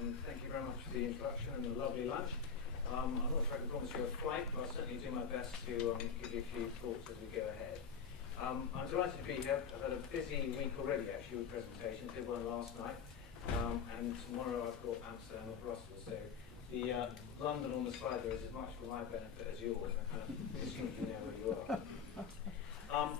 and thank you very much for the introduction and the lovely lunch. I'm not sure I can promise you a flight, but I'll certainly do my best to give you a few thoughts as we go ahead. I'm delighted to be here. I've had a busy week already, actually, with presentations. Did one last night, and tomorrow I've got Amsterdam and Brussels. So the London on the slide there is as much for my benefit as yours. I kind of assume you know where you are.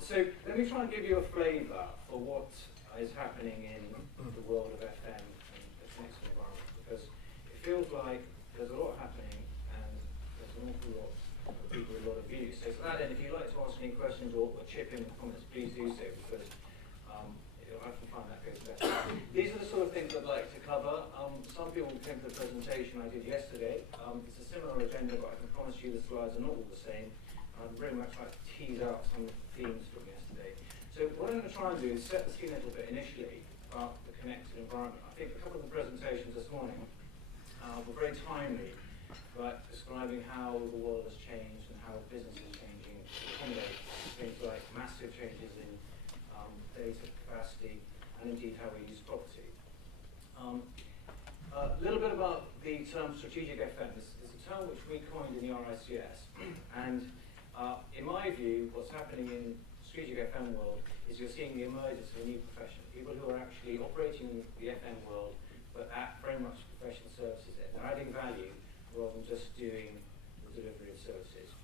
So let me try and give you a flavour for what is happening in the world of FM and the connected environment, because it feels like there's a lot happening and there's an awful lot of people with a lot of views. So to that end, if you'd like to ask any questions or chip in the comments, please do so, because I can find that goes better. These are the sort of things I'd like to cover. Some people came to the presentation I did yesterday. It's a similar agenda, but I can promise you the slides are not all the same. I'd very much like to tease out some of the themes from yesterday. So what I'm going to try and do is set the scene a little bit initially about the connected environment. I think a couple of the presentations this morning were very timely, about describing how the world has changed and how business is changing to accommodate things like massive changes in data capacity and indeed how we use property. A little bit about the term strategic FM. This is a term which we coined in the RICS, and in my view, what's happening in strategic FM world is you're seeing the emergence of a new profession. People who are actually operating the FM world, but at very much professional services. They're adding value rather than just doing the delivery of services.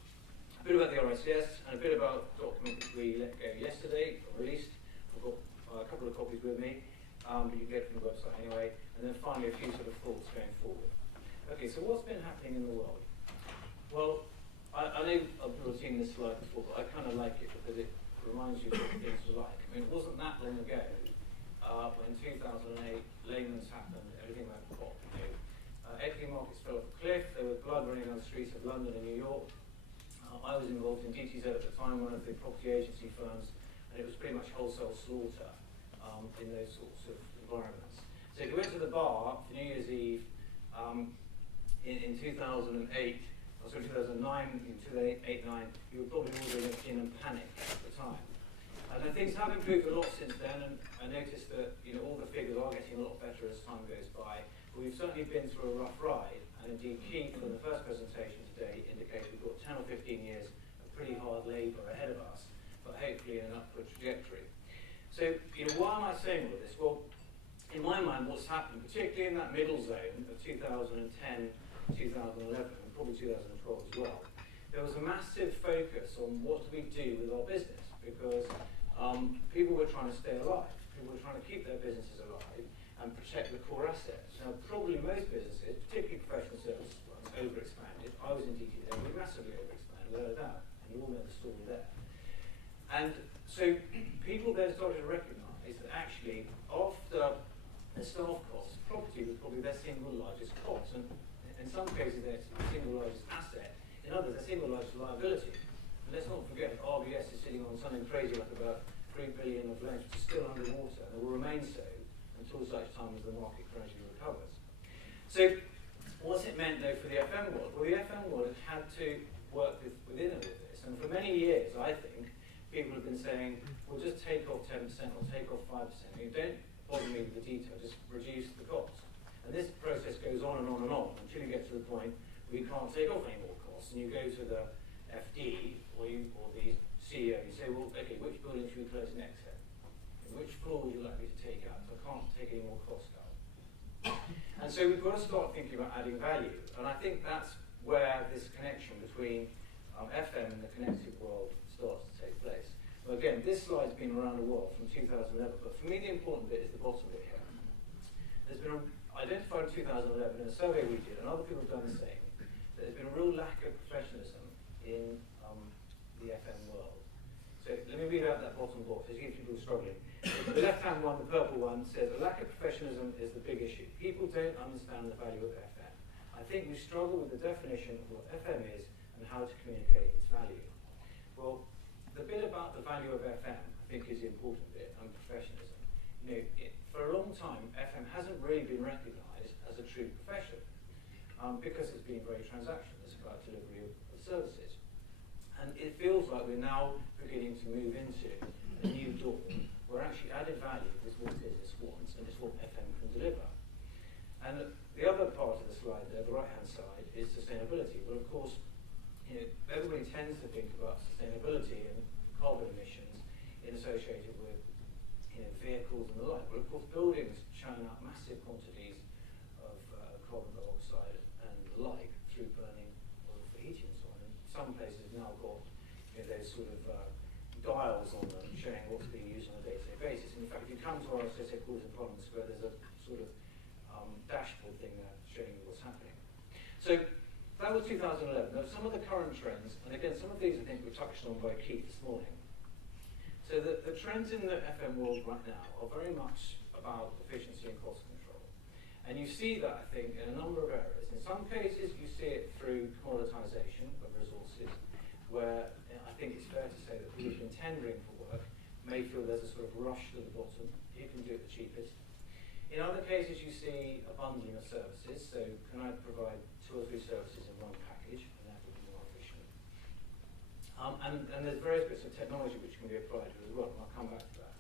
A bit about the RICS and a bit about the document that we let go yesterday, or released. I've got a couple of copies with me, but you can get it from the website anyway. And then finally, a few sort of thoughts going forward. Okay, so what's been happening in the world? Well, I know people have seen this slide before, but I kind of like it because it reminds you of what things were like. I mean, it wasn't that long ago when 2008, Lehman's happened, everything went pop. Equity markets fell off a cliff, there was blood running down the streets of London and New York. I was involved in DTZ at the time, one of the property agency firms, and it was pretty much wholesale slaughter in those sorts of environments. So if you went to the bar for New Year's Eve in 2008, or sorry, 2009, in 2008-9, you were probably ordering a gin and panic at the time. And then things have improved a lot since then, and I noticed that all the figures are getting a lot better as time goes by. But we've certainly been through a rough ride, and indeed Keith, in the first presentation today, indicated we've got 10 or 15 years of pretty hard labour ahead of us, but hopefully in an upward trajectory. So, why am I saying all this? Well, in my mind, what's happened, particularly in that middle zone of 2010, 2011, and probably 2012 as well, there was a massive focus on what do we do with our business, because people were trying to stay alive. People were trying to keep their businesses alive and protect the core assets. Now, probably most businesses, particularly professional services ones, overexpanded. I was indeed there, we massively overexpanded, without a doubt, and you all know the story there. And so people then started to recognise that actually, after the staff costs, property was probably their single largest cost, and in some cases their single largest asset, in others their single largest liability. And let's not forget that RBS is sitting on something crazy like about 3 billion of loans, which is still underwater, and will remain so until such time as the market gradually recovers. So what's it meant though for the FM world? Well, the FM world has had to work within all of this, and for many years I think people have been saying, well, just take off 10% or take off 5%. Don't bother me with the detail, just reduce the cost. And this process goes on and on and on until you get to the point where you can't take off any more costs, and you go to the FD or the CEO, you say, well, okay, which building should we close next then? Which floor would you like me to take out? So I can't take any more cost out. And so we've got to start thinking about adding value. And I think that's where this connection between FM and the connected world starts to take place. Well, again, this slide's been around a while from 2011, but for me the important bit is the bottom bit here. There's been identified in 2011 in a survey we did, and other people have done the same, that there's been a real lack of professionalism in the FM world. So let me read out that bottom box, as you people are struggling. The left-hand one, the purple one, says a lack of professionalism is the big issue. People don't understand the value of FM. I think we struggle with the definition of what FM is and how to communicate its value. Well, the bit about the value of FM, I think, is the important bit, and professionalism. For a long time, FM hasn't really been recognised as a true profession because it's been very transactional. It's about delivery of services. And it feels like we're now beginning to move into a new dawn where actually added value is what business wants and it's what FM can deliver. And the is sustainability. Well, of course, everybody tends to think about sustainability and carbon emissions associated with vehicles and the like. Well, of course, buildings churn out massive quantities of carbon dioxide and the like through burning oil for heating and so on. And some places now got those sort of dials on them showing what's being used on a day-to-day basis. In fact, if you come to our headquarters in Parliament Square, there's a sort of dashboard thing there showing you what's happening. So that was 2011. Now, some of the current trends, and again, some of these I think were touched on by Keith this morning. So the trends in the FM world right now are very much about efficiency and cost control. And you see that, I think, in a number of areas. In some cases, you see it through commoditization of resources, where I think it's fair to say that people who've been tendering for work may feel there's a sort of rush to the bottom. You can do it the cheapest. In other cases, you see a bundling of services. So can I provide 2 or 3 services in one package, and that would be more efficient. And there's various bits of technology which can be applied to it as well, and I'll come back to that.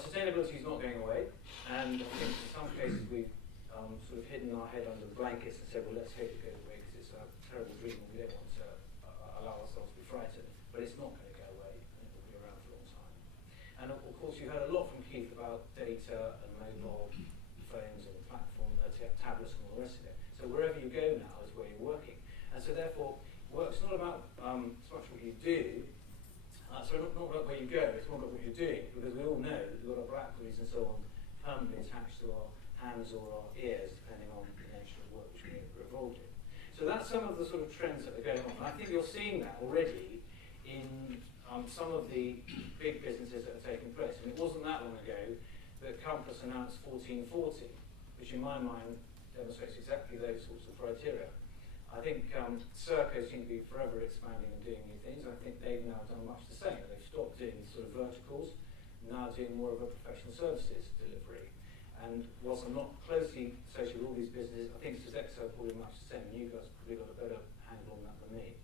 Sustainability is not going away, and I think in some cases we've sort of hidden our head under the blankets and said, well, let's hope it goes away because it's a terrible dream and we don't want to allow ourselves to be frightened. But it's not going to go away, and it will be around for a long time. And of course, you heard a lot from Keith about data and mobile phones and platform, tablets and all the rest of it. So wherever you go now is where you're working. And so therefore, work's not about so much what you do, not about where you go, it's more about what you're doing, because we all know that we've got our Blackberries and so on permanently attached to our hands or our ears, depending on the nature of work which we're involved in. So that's some of the sort of trends that are going on. And I think you're seeing that already in some of the big businesses that are taking place. And it wasn't that long ago that Compass announced 1440, which in my mind demonstrates exactly those sorts of criteria. I think Serco seem to be forever expanding and doing new things. I think they've now done much the same. They've stopped doing sort of verticals, now doing more of a professional services delivery. And whilst I'm not closely associated with all these businesses, I think Sodexo are probably much the same. You guys probably got a better handle on that than me.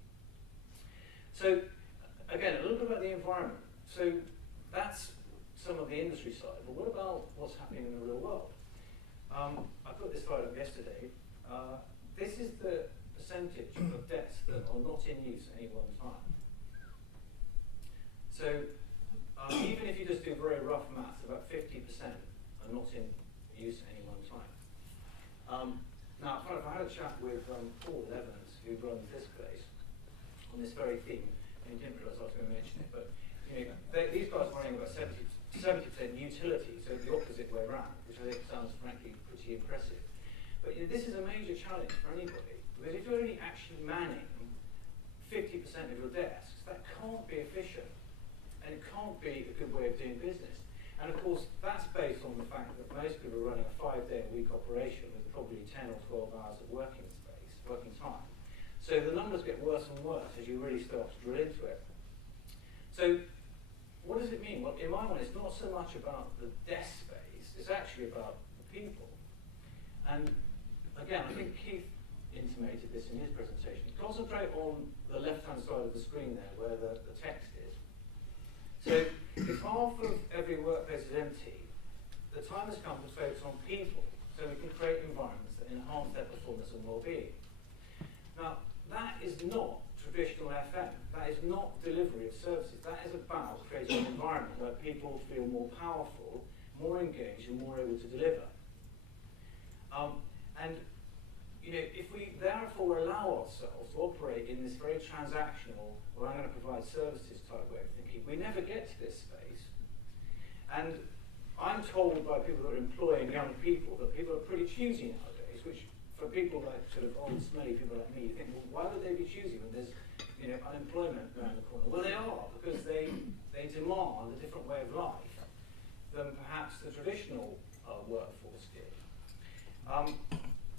So again, a little bit about the environment. So that's some of the industry side, but what about what's happening in the real world? I put this slide up yesterday. This is the percentage of desks that are not in use at any one time. So even if you just do very rough maths, about 50% are not in use at any one time. Now, I had a chat with Paul Evans, who runs this place, on this very theme, and he didn't realise I was going to mention it, but these guys are running about 70% utility, so the opposite way around, which I think sounds frankly pretty impressive. But this is a major challenge for anybody, because if you're only actually manning 50% of your desks, that can't be efficient, and it can't be a good way of doing business. And of course, that's based on the fact that most people are running a 5-day-a-week operation with probably 10 or 12 hours of working time. So the numbers get worse and worse as you really start to drill into it. So what does it mean? Well, in my mind, it's not so much about the desk space, it's actually about the people. And again, I think Keith intimated this in his presentation. Concentrate on the left-hand side of the screen there, where the text is. So if half of every workplace is empty, the time has come to focus on people, so we can create environments that enhance their performance and well-being. Now, that is not traditional FM. That is not delivery of services. That is about creating an environment where people feel more powerful, more engaged, and more able to deliver. And if we therefore allow ourselves to operate in this very transactional, well, I'm going to provide services type way of thinking, we never get to this space. And I'm told by people that are employing young people that people are pretty choosy nowadays, which for people like sort of old, smelly people like me, you think, well, why would they be choosy when there's unemployment around the corner? Well, they are, because they demand a different way of life than perhaps the traditional workforce did.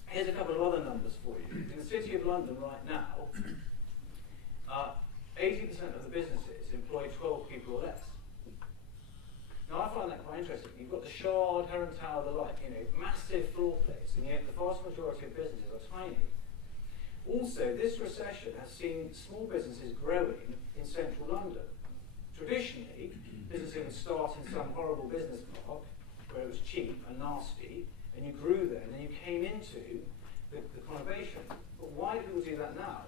Here's a couple of other numbers for you. In the City of London right now, 80% of the businesses employ 12 people or less. Now, I find that quite interesting. You've got the Shard, Heron Tower, the like, massive floor plates, and yet the vast majority of businesses are tiny. Also, this recession has seen small businesses growing in central London. Traditionally, businesses would start in some horrible business park where it was cheap and nasty, and you grew there, and then you came into the conurbation. But why do people do that now?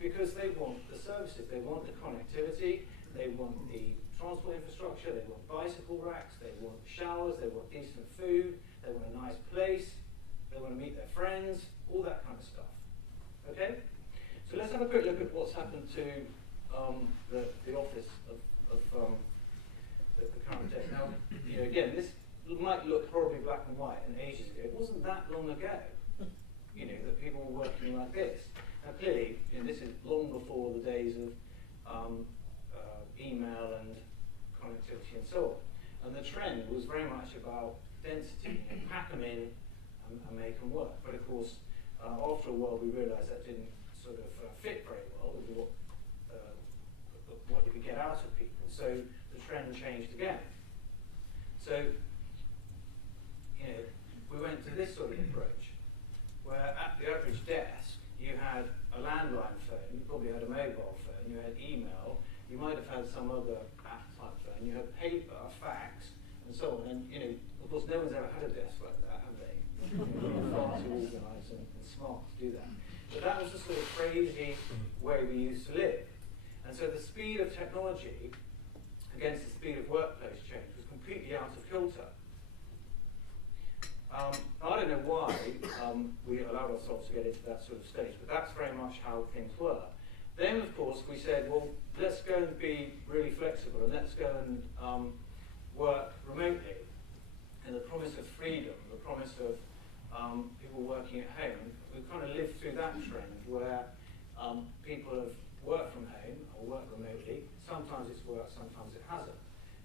Because they want the services, they want the connectivity, they want the transport infrastructure, they want bicycle racks, they want showers, they want decent food, they want a nice place, they want to meet their friends, all that kind of stuff. Okay? So let's have a quick look at what's happened to the office of the current day. Now, again, this might look probably black and white and ages ago. It wasn't that long ago, that people were working like this. Now, clearly, this is long before the days of email and connectivity and so on. And the trend was very much about density, pack them in and make them work. But of course, after a while, we realised that didn't sort of fit very well with what you could get out of people. So the trend changed again. So, we went to this sort of approach, where at the average desk, you had a landline phone, you probably had a mobile phone, you had email, you might have had some other app type phone, you had paper, fax, and so on. And, of course, no one's ever had a desk like that, have they? They're far too organised and smart to do that. But that was the sort of crazy way we used to live. And so the speed of technology against the speed of workplace change was completely out of kilter. I don't know why we allowed ourselves to get into that sort of stage, but that's very much how things were. Then, of course, we said, well, let's go and be really flexible and let's go and work remotely. And the promise of freedom, the promise of people working at home, we've kind of lived through that trend where people have worked from home or worked remotely. Sometimes it's worked, sometimes it hasn't.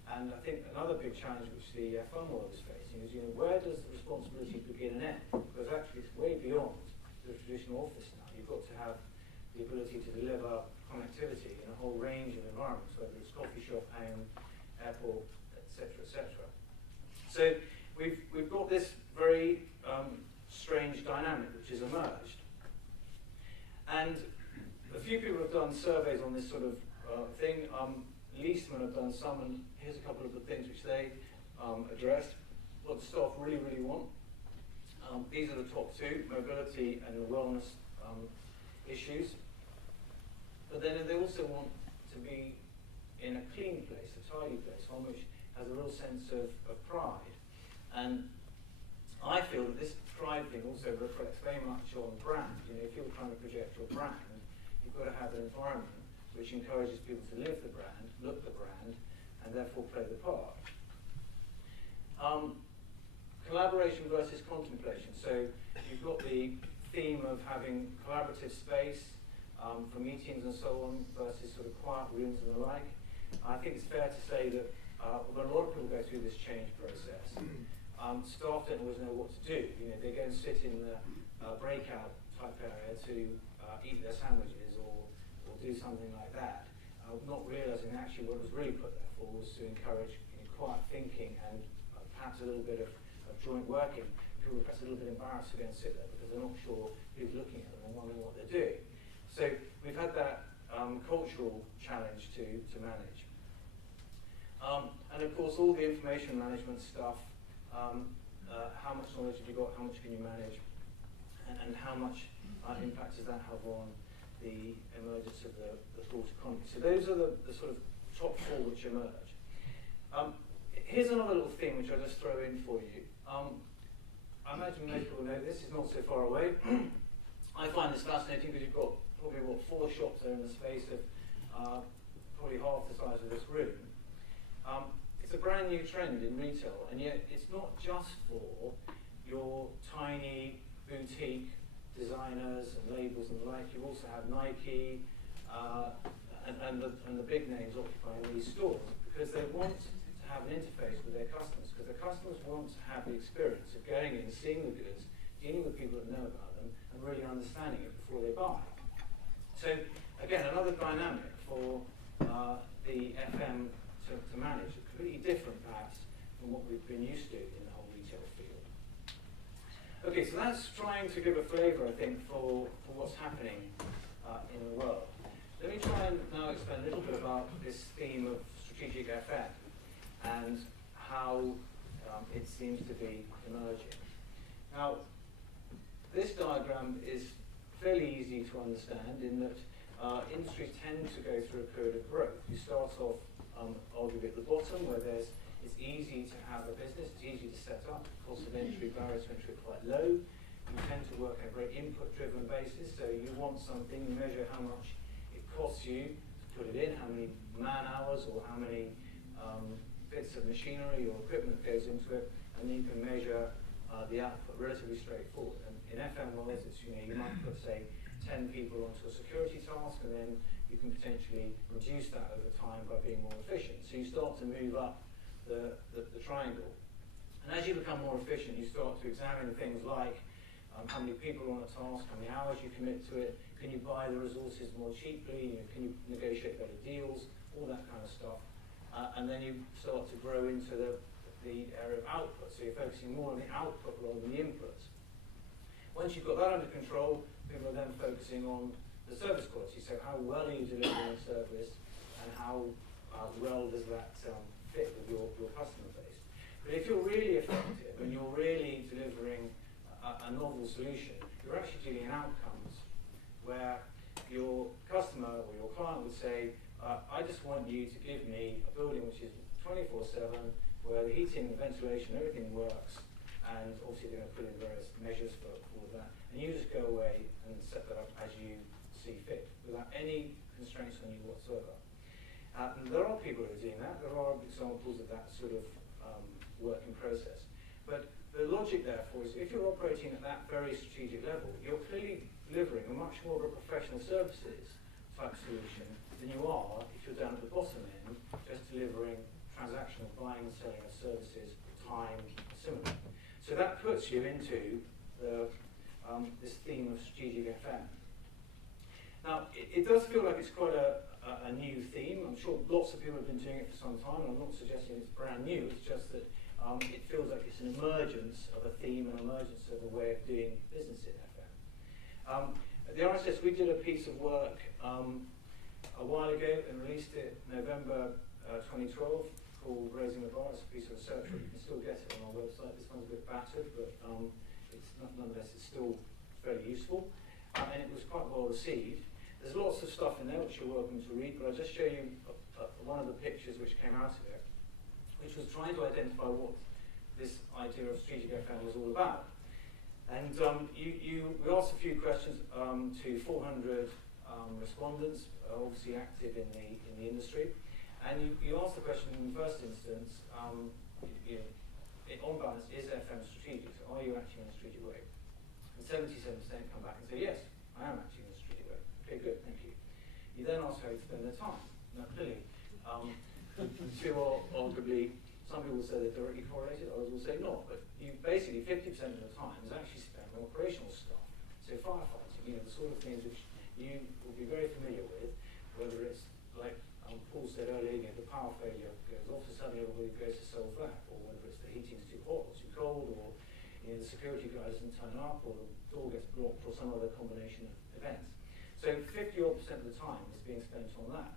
And I think another big challenge which the F1 world is facing is, where does the responsibility begin and end? Because actually it's way beyond the traditional office now. You've got to have the ability to deliver connectivity in a whole range of environments, whether it's coffee shop, home, airport, etc., etc. So we've got this very strange dynamic which has emerged. And a few people have done surveys on this sort of thing. Leastman have done some, and here's a couple of the things which they addressed. What the staff really, really want. These are the top two, mobility and wellness issues. But then they also want to be in a clean place, a tidy place, one which has a real sense of pride. And I feel that this pride thing also reflects very much on brand. If you're trying to project your brand, you've got to have an environment which encourages people to live the brand, look the brand, and therefore play the part. Collaboration versus contemplation. So you've got the theme of having collaborative space for meetings and so on versus sort of quiet rooms and the like. I think it's fair to say that when a lot of people go through this change process, staff don't always know what to do. They go and sit in the breakout type area to eat their sandwiches or do something like that, not realising actually what it was really put there for was to encourage quiet thinking and perhaps a little bit of joint working. People are perhaps a little bit embarrassed to go and sit there because they're not sure who's looking at them and wondering what they're doing. So we've had that cultural challenge to manage. And of course all the information management stuff, how much knowledge have you got, how much can you manage, and how much impact does that have on the emergence of the thought economy. So those are the sort of top four which emerge. Here's another little thing which I'll just throw in for you. I imagine most people know this, it's not so far away. I find this fascinating because you've got probably, 4 shops there in the space of probably half the size of this room. It's a brand new trend in retail, and yet it's not just for your tiny boutique designers and labels and the like. You also have Nike and the big names occupying these stores because they want to have an interface with their customers, because the customers want to have the experience of going in, seeing the goods, dealing with people that know about them, and really understanding it before they buy. So again, another dynamic for the FM to manage, completely different perhaps from what we've been used to in the whole retail field. Okay, so that's trying to give a flavour, I think, for what's happening in the world. Let me try and now explain a little bit about this theme of strategic FM and how it seems to be emerging. Now, this diagram is fairly easy to understand in that industries tend to go through a period of growth. You start off arguably at the bottom where it's easy to have a business, it's easy to set up, cost of entry, barriers to entry are quite low. You tend to work on a very input-driven basis, so you want something, you measure how much it costs you to put it in, how many man-hours or how many bits of machinery or equipment goes into it, and then you can measure the output relatively straightforward. And in FM worlds, it's, you might put, say, 10 people onto a security task, and then you can potentially reduce that over time by being more efficient. So you start to move up the triangle. And as you become more efficient, you start to examine things like how many people are on a task, how many hours you commit to it, can you buy the resources more cheaply, can you negotiate better deals, all that kind of stuff. And then you start to grow into the area of output. So you're focusing more on the output rather than the inputs. Once you've got that under control, people are then focusing on the service quality. So how well are you delivering a service, and how well does that fit with your customer base? But if you're really effective and you're really delivering a novel solution, you're actually dealing in outcomes where your customer or your client would say, I just want you to give me a building which is 24/7, where the heating, the ventilation, everything works, and obviously they're going to put in various measures for all of that, and you just go away and set that up as you see fit, without any constraints on you whatsoever. And there are people who are doing that. There are examples of that sort of working process. But the logic, therefore, is if you're operating at that very strategic level, you're clearly delivering a much more of a professional services type solution than you are if you're down at the bottom end, just delivering transactional buying and selling of services, time, similar. So that puts you into this theme of strategic FM. Now, it does feel like it's quite a new theme. I'm sure lots of people have been doing it for some time, and I'm not suggesting it's brand new. It's just that it feels like it's an emergence of a theme, an emergence of a way of doing business in FM. At the RSS, we did a piece of work a while ago and released it November 2012 called Raising the Bar. It's a piece of research, but you can still get it on our website. This one's a bit battered, but nonetheless, it's still fairly useful. And it was quite well received. There's lots of stuff in there which you're welcome to read, but I'll just show you one of the pictures which came out of it, which was trying to identify what this idea of strategic FM was all about. And we asked a few questions to 400 respondents, obviously active in the industry, and you asked the question in the first instance, on balance, is FM strategic? So are you acting in a strategic way? And 77% come back and say, yes, I am acting in a strategic way. Okay, good, thank you. You then ask how you spend their time. Now, clearly, the two are arguably, some people will say they're directly correlated, others will say not, but you basically 50% of the time is actually spent on operational stuff. So firefighting, the sort of things which you will be very familiar with, whether it's like Paul said earlier, the power failure goes off, so suddenly everybody goes to solve that, or whether it's the heating's too hot or too cold, or the security guy doesn't turn up, or the door gets blocked, or some other combination of events. So 50% of the time is being spent on that.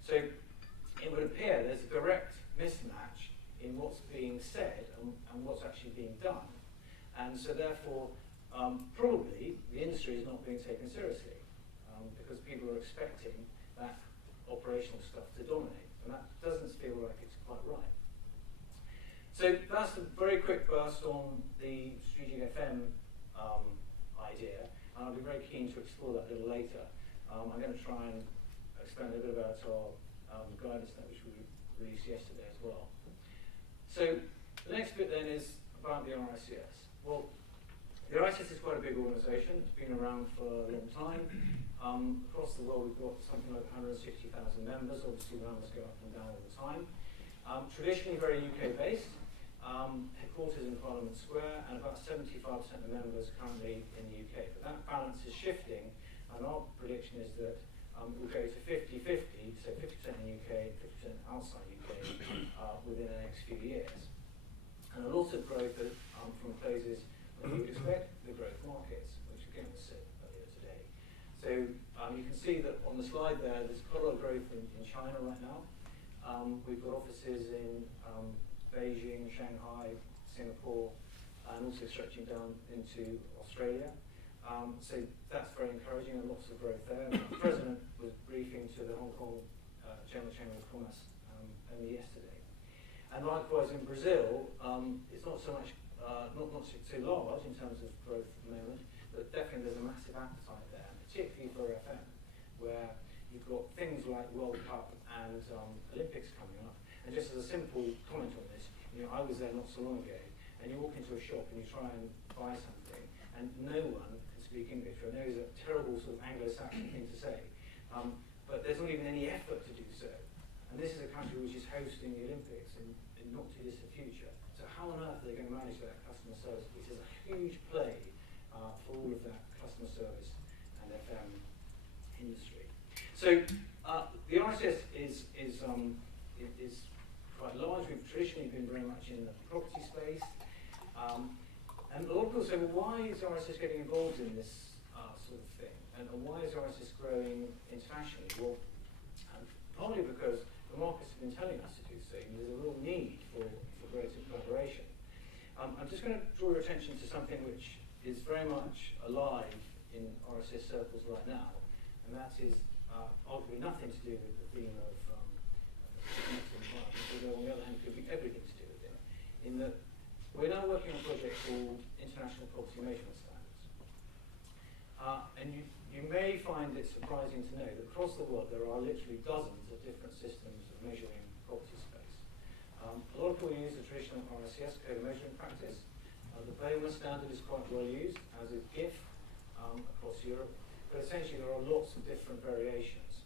So it would appear there's a direct mismatch in what's being said and what's actually being done. And so therefore, probably the industry is not being taken seriously because people are expecting that operational stuff to dominate. And that doesn't feel like it's quite right. So that's a very quick burst on the strategic FM idea. And I'll be very keen to explore that a little later. I'm going to try and explain a bit about our guidance note, which we released yesterday as well. So the next bit then is about the RICS. Well, the RICS is quite a big organisation. It's been around for a long time. Across the world, we've got something like 160,000 members. Obviously, the numbers go up and down all the time. Traditionally very UK-based, headquarters in Parliament Square, and about 75% of members currently in the UK. But that balance is shifting, and our prediction is that it will go to 50-50, so 50% in the UK, 50% outside UK within the next few years. And a lot of growth from places where you would expect the growth markets, which again was said earlier today. So you can see that on the slide there's quite a lot of growth in China right now. We've got offices in Beijing, Shanghai, Singapore, and also stretching down into Australia. So that's very encouraging and lots of growth there. The President was briefing to the Hong Kong General Chamber of Commerce only yesterday. And likewise in Brazil, it's not so much, not too large in terms of growth at the moment, but definitely there's a massive appetite there, particularly for FM, where you've got things like World Cup and Olympics coming up. And just as a simple comment on this, I was there not so long ago, and you walk into a shop and you try and buy something, and no one can speak English. I know it's a terrible sort of Anglo-Saxon thing to say, but there's not even any effort to do so. And this is a country which is hosting the Olympics in not too distant future. So how on earth are they going to manage that customer service, which is a huge play for all of that customer service and FM industry. So the RSS is quite large. We've traditionally been very much in the property space. And a lot of people say, well, why is RSS getting involved in this sort of thing? And why is RSS growing internationally? Well, partly because the markets have been telling us to do so. There's a real need for greater collaboration. I'm just going to draw your attention to something which is very much alive in RSS circles right now, and that is arguably nothing to do with the theme of connected environment, although on the other hand could be everything to do with it, in that we're now working on a project called International Property Measurement Standards. And you may find it surprising to know that across the world there are literally dozens of different systems of measuring property space. A lot of people use the traditional RICS code of measuring practice. The BOMA standard is quite well used, as is GIF across Europe, but essentially there are lots of different variations.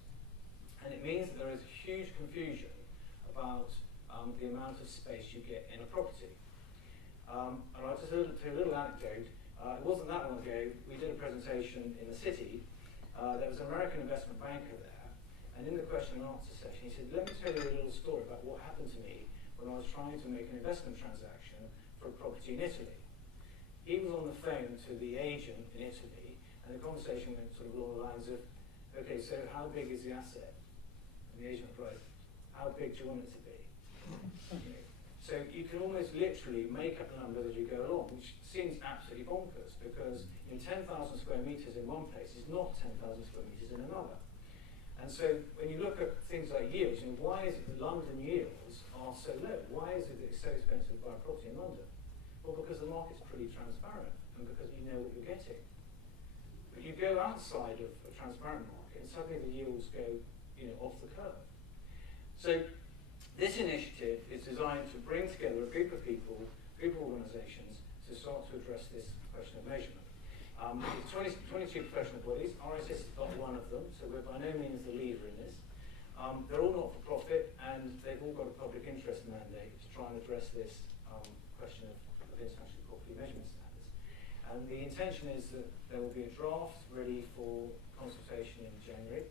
And it means that there is huge confusion about the amount of space you get in a property. And I'll just tell you a little anecdote. It wasn't that long ago, we did a presentation in the city. There was an American investment banker there, and in the question and answer session, he said, let me tell you a little story about what happened to me when I was trying to make an investment transaction for a property in Italy. He was on the phone to the agent in Italy, and the conversation went sort of along the lines of, okay, so how big is the asset? And the agent replied, how big do you want it to be? So you can almost literally make up a number as you go along, which seems absolutely bonkers, because 10,000 square meters in one place is not 10,000 square meters in another. And so when you look at things like yields, why is it that London yields are so low? Why is it that it's so expensive to buy a property in London? Well, because the market's pretty transparent, and because you know what you're getting. But you go outside of a transparent market, and suddenly the yields go off the curve. So this initiative is designed to bring together a group of people, group of organisations, to start to address this question of measurement. It's 22 professional bodies. RSS is not one of them, so we're by no means the leader in this. They're all not-for-profit, and they've all got a public interest mandate to try and address this question of international property measurement standards. And the intention is that there will be a draft ready for consultation in January,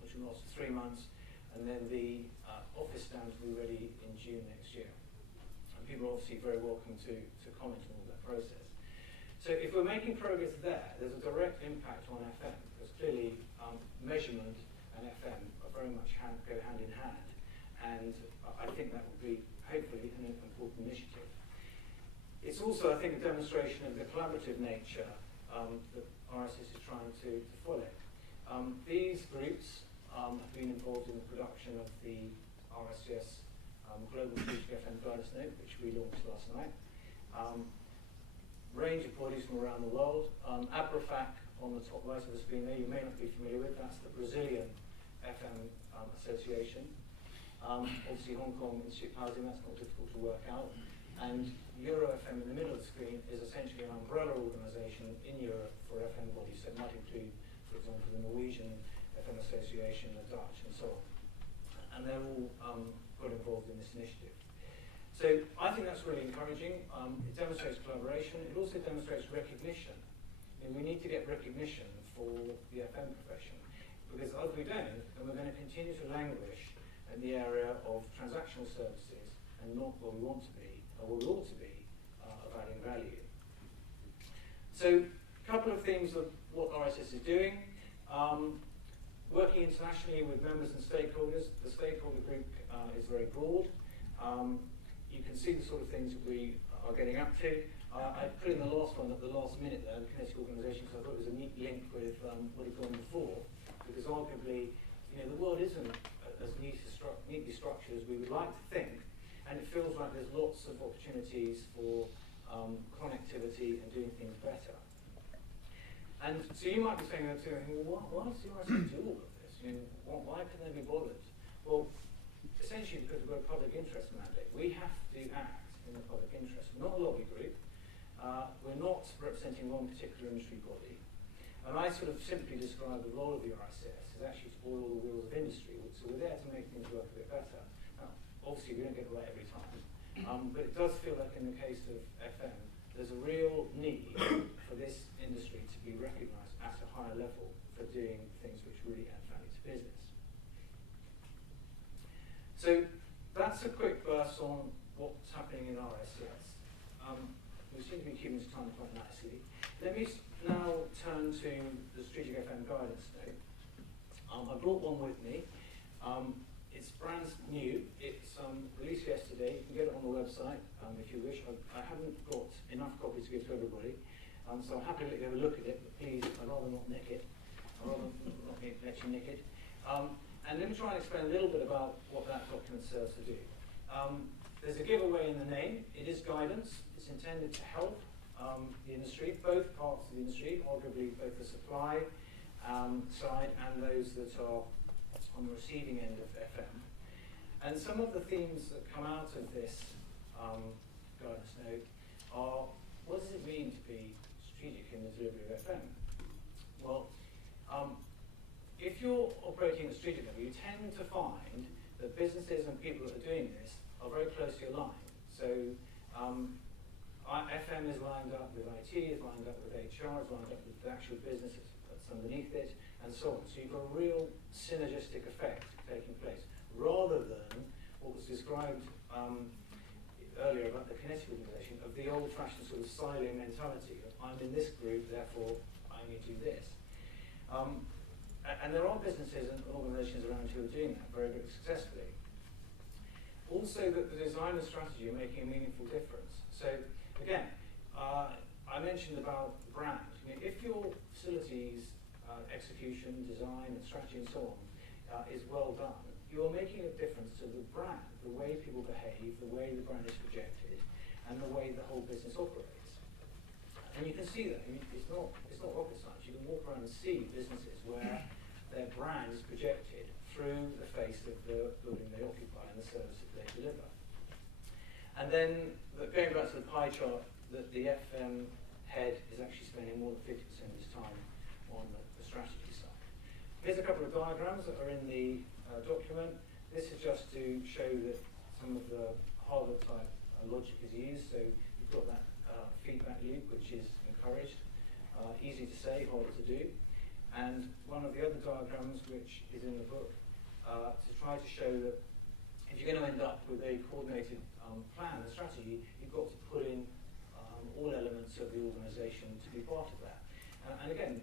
which will last 3 months, and then the office stands will be ready in June next year. And people are obviously very welcome to comment on all that process. So if we're making progress there, there's a direct impact on FM, because clearly measurement and FM are very much go hand in hand. And I think that will be, hopefully, an important initiative. It's also, I think, a demonstration of the collaborative nature that RSS is trying to follow. These groups have been involved in the production of the RSS Global Strategic FM Guidance Note, which we launched last night. Range of bodies from around the world. ABRAFAC on the top right of the screen there, you may not be familiar with, that's the Brazilian FM Association. Obviously Hong Kong Institute of Housing, that's not difficult to work out. And EuroFM in the middle of the screen is essentially an umbrella organisation in Europe for FM bodies. So it might include, for example, the Norwegian FM Association, the Dutch, and so on. And they're all got involved in this initiative. So I think that's really encouraging. It demonstrates collaboration. It also demonstrates recognition. We need to get recognition for the FM profession, because if we don't, then we're going to continue to languish in the area of transactional services and not what we want to be, or what we ought to be, of adding value. So a couple of things of what RSS is doing. Working internationally with members and stakeholders. The stakeholder group is very broad. You can see the sort of things that we are getting up to. I put in the last one at the last minute there, the kinetic organisation, because I thought it was a neat link with what had gone before, because arguably, the world isn't as neatly structured as we would like to think, and it feels like there's lots of opportunities for connectivity and doing things better. And so you might be saying, well, why does the RSC do all of this? Why can they be bothered? Well, essentially because we've got a public interest mandate. We have to act in the public interest. We're not a lobby group. We're not representing one particular industry body. And I sort of simply describe the role of the RICS as actually to oil the wheels of industry. So we're there to make things work a bit better. Now, obviously we don't get it right every time, but it does feel like in the case of FM, there's a real need for this industry to be recognised at a higher level for doing things which really add value to business. So that's a quick burst on what's happening in RICS. We seem to be keeping this time quite nicely. Let me now turn to the Strategic FM guidance note. I brought one with me. It's brand new. It's released yesterday. You can get it on the website if you wish. I haven't got enough copies to give to everybody, so I'm happy to let you have a look at it, but please, I'd rather not nick it. I'd rather not let you nick it. And let me try and explain a little bit about what that document serves to do. There's a giveaway in the name. It is guidance. It's intended to help the industry, both parts of the industry, arguably both the supply side and those that are on the receiving end of FM. And some of the themes that come out of this guidance note are, what does it mean to be strategic in the delivery of FM? Well, if you're operating at strategic level, you tend to find that businesses and people that are doing this are very closely aligned. So FM is lined up with IT, is lined up with HR, is lined up with the actual business that's underneath it, and so on. So you've got a real synergistic effect taking place, rather than what was described earlier about the kinetic organisation of the old-fashioned sort of silo mentality of I'm in this group, therefore I need to do this. And there are businesses and organisations around who are doing that very, very successfully. Also, that the design and strategy are making a meaningful difference. So, again, I mentioned about brand. If your facilities execution, design, and strategy, and so on is well done, you are making a difference to the brand, the way people behave, the way the brand is projected, and the way the whole business operates. And you can see that. It's not rocket science. You can walk around and see businesses where their brand is projected through the face of the building they occupy and the service that they deliver. And then, going back to the pie chart, that the FM head is actually spending more than 50% of his time on the strategy side. Here's a couple of diagrams that are in the document. This is just to show that some of the Harvard type logic is used. So you've got that feedback loop, which is encouraged. Easy to say, harder to do. And one of the other diagrams, which is in the book, to try to show that if you're going to end up with a coordinated plan, a strategy, you've got to put in all elements of the organisation to be part of that. And again,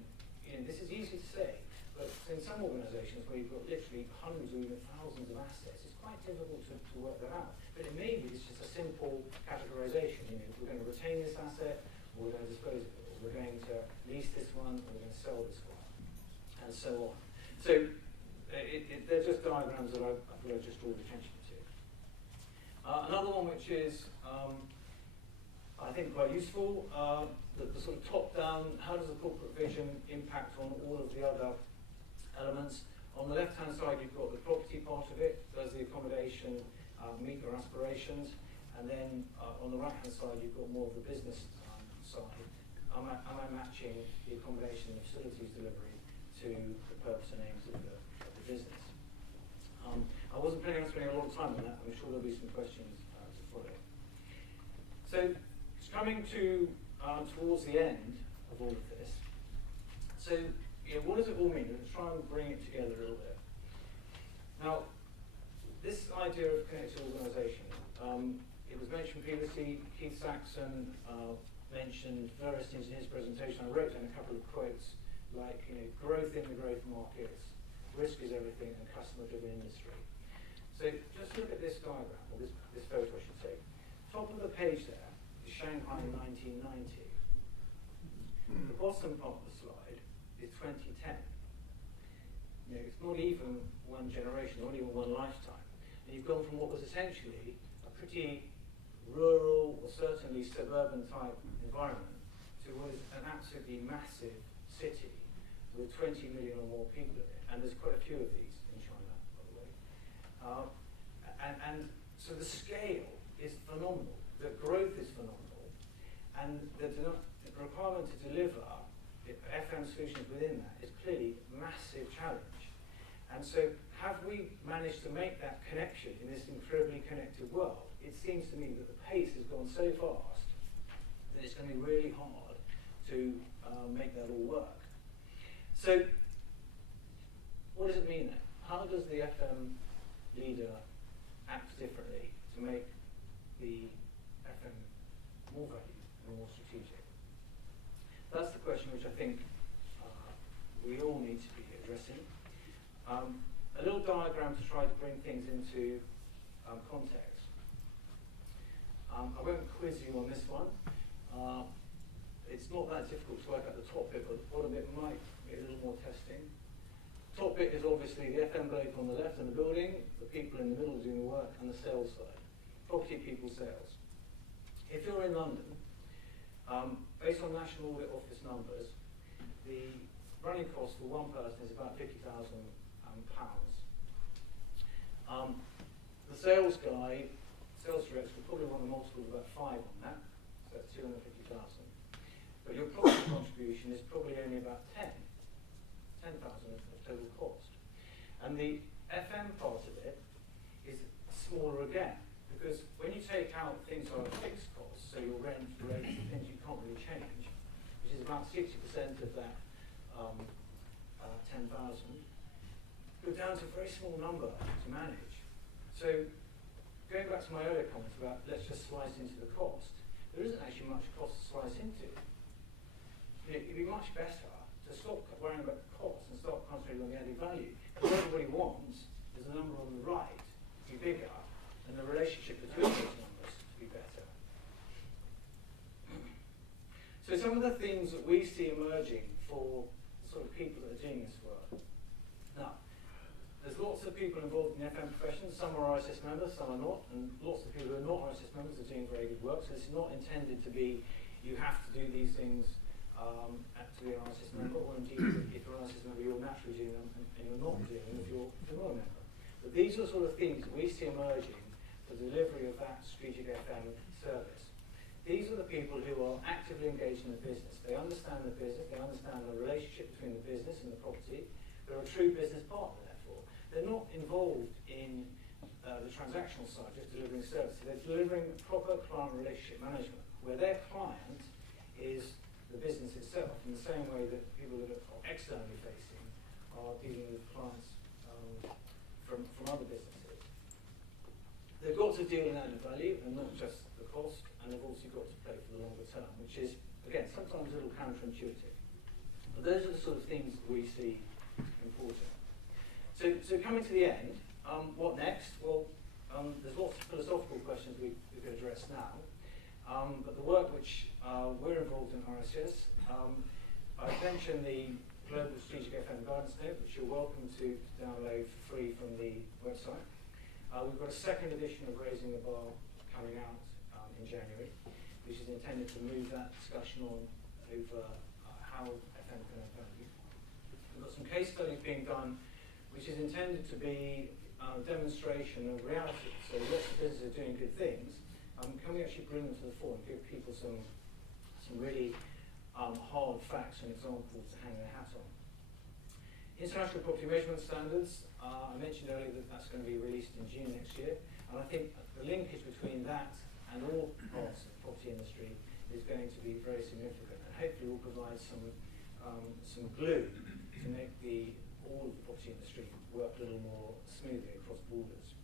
this is easy to say, but in some organisations where you've got literally hundreds or even thousands of assets, it's quite difficult to work that out. But it may be it's just a simple categorisation. We're going to retain this asset, or we're going to dispose of it, or we're going to lease this one, or we're going to sell this one, and so on. So they're just diagrams that I thought I'd just draw attention to. Another one which is, I think, quite useful, the sort of top-down, how does the corporate vision impact on all of the other elements? On the left-hand side, you've got the property part of it. Does the accommodation meet your aspirations? And then on the right-hand side, you've got more of the business side. Am I matching the accommodation and facilities delivery to the purpose and aims of the business? I wasn't planning on spending a lot of time on that. I'm sure there'll be some questions to follow. So it's coming to towards the end of all of this. So what does it all mean? Let's try and bring it together a little bit. Now, this idea of connected organisation, it was mentioned previously. Keith Saxon mentioned various things in his presentation. I wrote down a couple of quotes like, growth in the growth markets, risk is everything, and customer-driven industry. So just look at this diagram, or this photo, I should say. Top of the page there is Shanghai in 1990. The bottom part of the slide is 2010. It's not even one generation, not even one lifetime. And you've gone from what was essentially a pretty rural or certainly suburban type environment to what is an absolutely massive city with 20 million or more people in it. And there's quite a few of these in China, by the way. And so the scale is phenomenal, the growth is phenomenal, and the requirement to deliver FM solutions within that is clearly a massive challenge. And so have we managed to make that connection in this incredibly connected world? It seems to me that the pace has gone so fast that it's going to be really hard to make that all work. So what does it mean then? How does the FM leader act differently to make the FM more valued and more strategic? That's the question which I think we all need to be addressing. A little diagram to try to bring things into context. I won't quiz you on this one. It's not that difficult to work out the top bit, but the bottom bit might be a little more testing. Top bit is obviously the FM blade on the left and the building, the people in the middle doing the work, and the sales side. Property people sales. If you're in London, based on National Audit Office numbers, the running cost for one person is about £50,000. The sales guy, sales director, will probably want a multiple of about 5 on that, so that's 250,000. But your property contribution is probably only about 10,000 of total cost. And the FM part of it is smaller again, because when you take out things like fixed costs, so your rent, rates, things you can't really change, which is about 60% of that 10,000, you're down to a very small number to manage. So going back to my earlier comments about let's just slice into the cost, there isn't actually much cost to slice into. It'd be much better to stop worrying about the cost and start concentrating on the added value. What everybody wants is the number on the right to be bigger and the relationship between those numbers to be better. So some of the things that we see emerging for the sort of people that are doing this work. Now, there's lots of people involved in the FM profession. Some are RSS members, some are not, and lots of people who are not RSS members are doing very good work. So it's not intended to be you have to do these things to be an RSS member, or indeed if you're an RSS member you're naturally doing them and you're not doing them if you're not a member. But these are the sort of things that we see emerging for the delivery of that strategic FM service. These are the people who are actively engaged in the business. They understand the business, they understand the relationship between the business and the property. They're a true business partner, therefore. They're not involved in the transactional side, just delivering services. They're delivering proper client relationship management, where their client is the business itself, in the same way that people that are externally facing are dealing with clients from other businesses. They've got to deal in added value and not just the cost, and they've also got to play for the longer term, which is, again, sometimes a little counterintuitive. But those are the sort of things that we see important. So coming to the end, what next? Well, there's lots of philosophical questions we could address now. But the work which we're involved in RSS, I've mentioned the Global Strategic FM Guidance Note, which you're welcome to download for free from the website. We've got a second edition of Raising the Bar coming out in January, which is intended to move that discussion on over how FM can add value. We've got some case studies being done, which is intended to be a demonstration of reality. So lots of businesses are doing good things. Can we actually bring them to the fore and give people some really hard facts and examples to hang their hat on? International Property Measurement Standards, I mentioned earlier that that's going to be released in June next year, and I think the linkage between that and all parts of the property industry is going to be very significant, and hopefully will provide some glue to make all of the property industry work a little more smoothly across borders.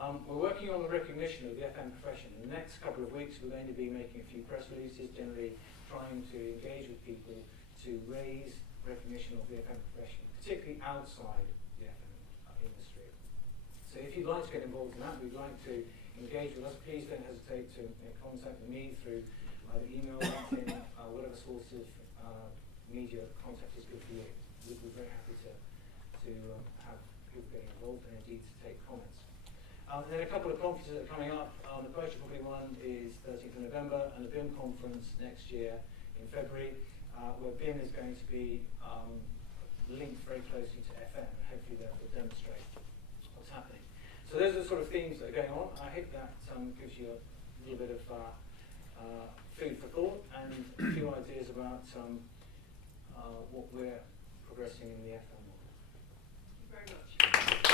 We're working on the recognition of the FM profession. In the next couple of weeks, we're going to be making a few press releases, generally trying to engage with people to raise recognition of the FM profession, particularly outside the FM industry. So if you'd like to get involved in that, we'd like to engage with us, please don't hesitate to contact me through either email, LinkedIn, whatever source of media contact is good for you. We're very happy to have people getting involved and indeed to take comments. And then a couple of conferences that are coming up. The most probably one is 13th of November, and the BIM conference next year in February, where BIM is going to be linked very closely to FM, and hopefully that will demonstrate what's happening. So those are the sort of themes that are going on. I hope that gives you a little bit of food for thought and a few ideas about what we're progressing in the FM world. Thank you very much.